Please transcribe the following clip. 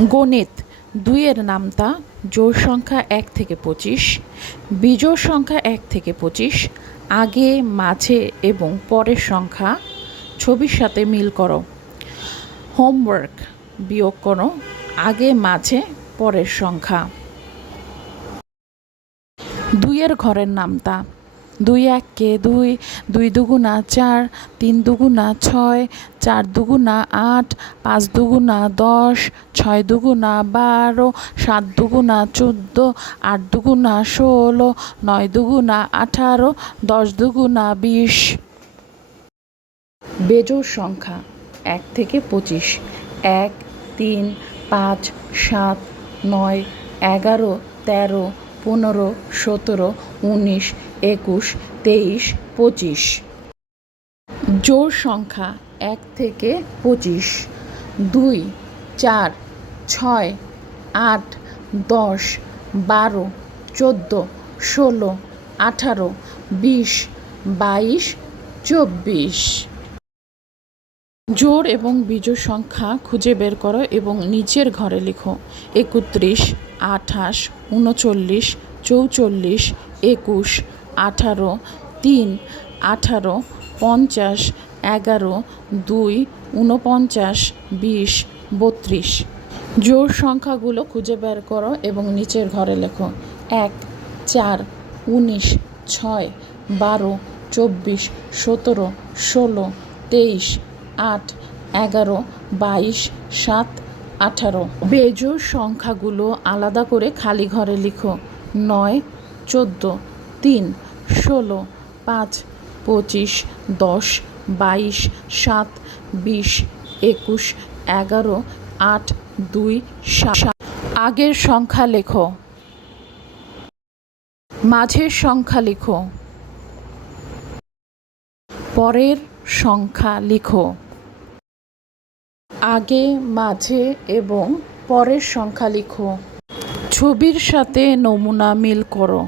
গণিত। ২ এর নামতা, জোড় সংখ্যা ১ থেকে ২৫, বিজোড় সংখ্যা ১ থেকে ২৫, আগে, মাঝে এবং পরের সংখ্যা। ছবির সাথে মিল করো। হোমওয়ার্ক, বিয়োগ করো আগে, মাঝে, পরের সংখ্যা। ২ এর ঘরের নামতা, ২ ১-কে ২, ২ দুগুণা ৪, ৩ দুগুণা ৬, ৪ দুগুণা ৮, ৫ দুগুণা ১০, ৬ দুগুণা ১২, ৭ দুগুণা ১৪, ৮ দুগুণা ১৬, ৯ দুগুণা ১৮, ১০ দুগুণা ২০। বেজোড় সংখ্যা ১ থেকে ২৫, ১, ৩, ৫, ৭, ৯, ১১, ১৩, ১৫, ১৭, ১৯, ২১, ২৩, ২৫। জোড় সংখ্যা ১ থেকে ২৫, ২, ৪, ৬, ৮, ১০, ১২, ১৪, ১৬, ১৮, ২০, ২২, ২৪। জোড় এবং বিজোড় সংখ্যা খুঁজে বের করো এবং নিচের ঘরে লিখো। ৩১, ২৮, ৩৯, ৪৪, ২১, ১৮, ৩, ১৮, ৫০, ১১, ২, ৪৯, ২০, ৩২। জোড় সংখ্যাগুলো খুঁজে বের করো এবং নিচের ঘরে লেখো। ১, ৪, ১৯, ৬, ১২, ২৪, ১৭, ১৬, ২৩, ৮, ১১, ২২, ৭, ১৮। বেজোড় সংখ্যাগুলো আলাদা করে খালি ঘরে লিখো। ৯, ১৪, ৩, ১৬, ৫, ২৫, ১০, ২২, ৭, ২০, ২১, ১১, ৮, ২, ৭। আগের সংখ্যা লেখো। মাঝের সংখ্যা লিখো। পরের সংখ্যা লিখো। আগে, মাঝে এবং পরের সংখ্যা লিখো। ছবির সাথে নমুনা মিল করো।